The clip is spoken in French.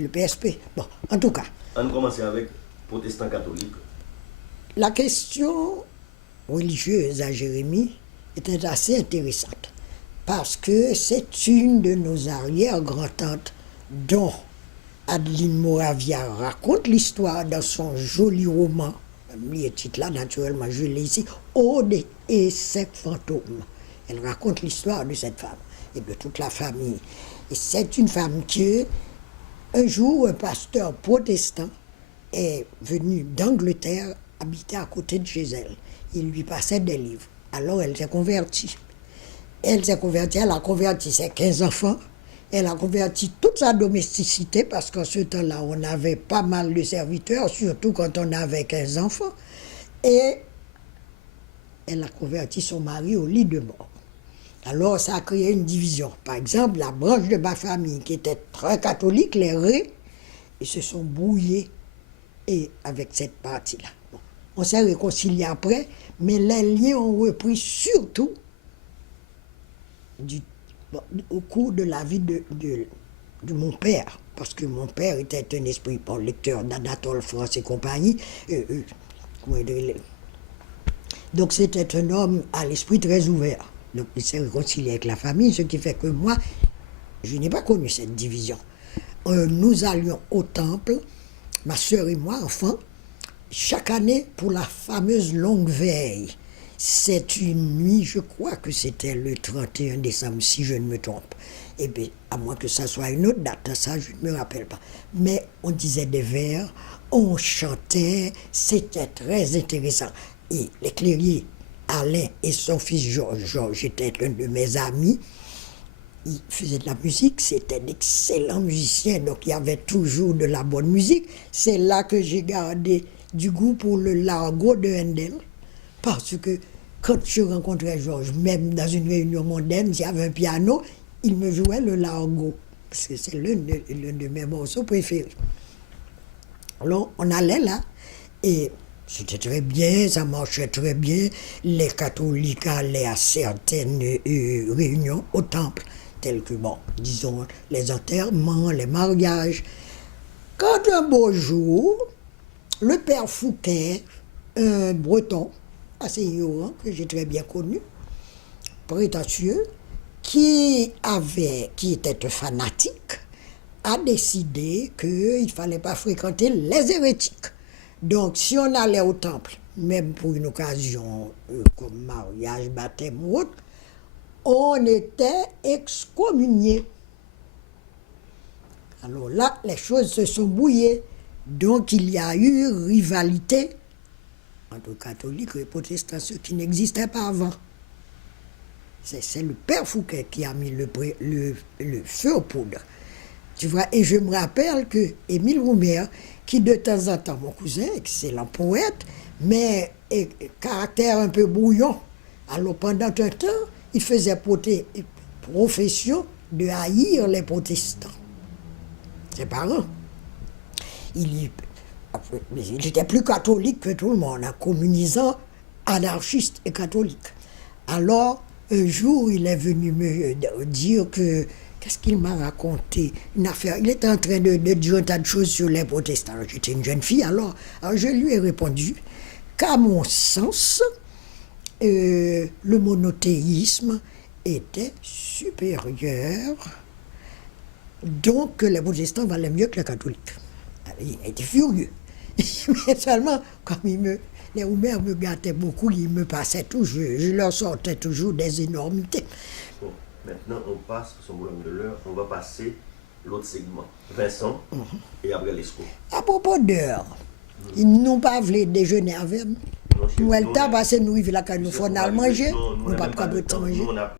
Le PSP. Bon, en tout cas. On commence avec protestants catholiques. La question religieuse à Jérémie était assez intéressante parce que c'est une de nos arrière-grand-tantes dont Adeline Moravia raconte l'histoire dans son joli roman. Le titre là, naturellement, je l'ai ici, Aude et ses fantômes. Elle raconte l'histoire de cette femme et de toute la famille. Et c'est une femme qui, un jour, un pasteur protestant est venu d'Angleterre habiter à côté de chez elle. Il lui passait des livres. Alors elle s'est convertie. Elle a converti ses 15 enfants. Elle a converti toute sa domesticité parce qu'en ce temps-là, on avait pas mal de serviteurs, surtout quand on avait 15 enfants. Et elle a converti son mari au lit de mort. Alors ça a créé une division. Par exemple, la branche de ma famille qui était très catholique, les Ré, ils se sont brouillés et avec cette partie-là. Bon, on s'est réconciliés après, mais les liens ont repris surtout au cours de la vie de mon père, parce que mon père était un esprit, bon, lecteur d'Anatole France et compagnie. Donc c'était un homme à l'esprit très ouvert. Donc il s'est réconcilié avec la famille, ce qui fait que moi, je n'ai pas connu cette division. Nous allions au temple, ma soeur et moi, enfants, chaque année pour la fameuse longue veille. C'est une nuit, je crois que c'était le 31 décembre, si je ne me trompe. Eh bien, à moins que ça soit une autre date, ça je ne me rappelle pas. Mais on disait des vers, on chantait, c'était très intéressant. Et les clériers, Alain et son fils Georges était l'un de mes amis. Ils faisaient de la musique, c'était d'excellents musiciens, donc il y avait toujours de la bonne musique. C'est là que j'ai gardé du goût pour le largo de Handel, parce que quand je rencontrais Georges, même dans une réunion mondaine, s'il y avait un piano, il me jouait le largo, parce que c'est l'un de mes morceaux préférés. Alors on allait là, et c'était très bien, ça marchait très bien. Les catholiques allaient à certaines réunions au temple, telles que, bon, disons, les enterrements, les mariages. Quand un beau jour, le père Fouquet, un breton, assez ignorant, que j'ai très bien connu, prétentieux, qui était un fanatique, a décidé qu'il ne fallait pas fréquenter les hérétiques. Donc, si on allait au temple, même pour une occasion comme mariage, baptême ou autre, on était excommunié. Alors là, les choses se sont brouillées. Donc, il y a eu rivalité entre catholiques et protestants, ce qui n'existait pas avant. C'est le père Fouquet qui a mis le feu aux poudres. Tu vois, et je me rappelle que Émile Roumer, qui de temps en temps, mon cousin, excellent poète, mais caractère un peu brouillon, alors pendant un temps, il faisait profession de haïr les protestants. Ses parents. Il était plus catholique que tout le monde, hein, communisant, anarchiste et catholique. Alors, un jour, il est venu me dire que, qu'est-ce qu'il m'a raconté? Une affaire. Il était en train de dire un tas de choses sur les protestants. J'étais une jeune fille, alors je lui ai répondu qu'à mon sens, le monothéisme était supérieur, donc que les protestants valaient mieux que les catholiques. Alors, il a été furieux. Mais seulement, comme les Roumains me gâtaient beaucoup, ils me passaient toujours, je leur sortais toujours des énormités. Bon, maintenant, on passe, son boulot de l'heure, on va passer l'autre segment. Vincent et après l'ESCO. À propos d'heure, ils n'ont pas voulu déjeuner avec nous. Nous, elle t'a passé, nous, il a nous faut manger, nous pas de manger.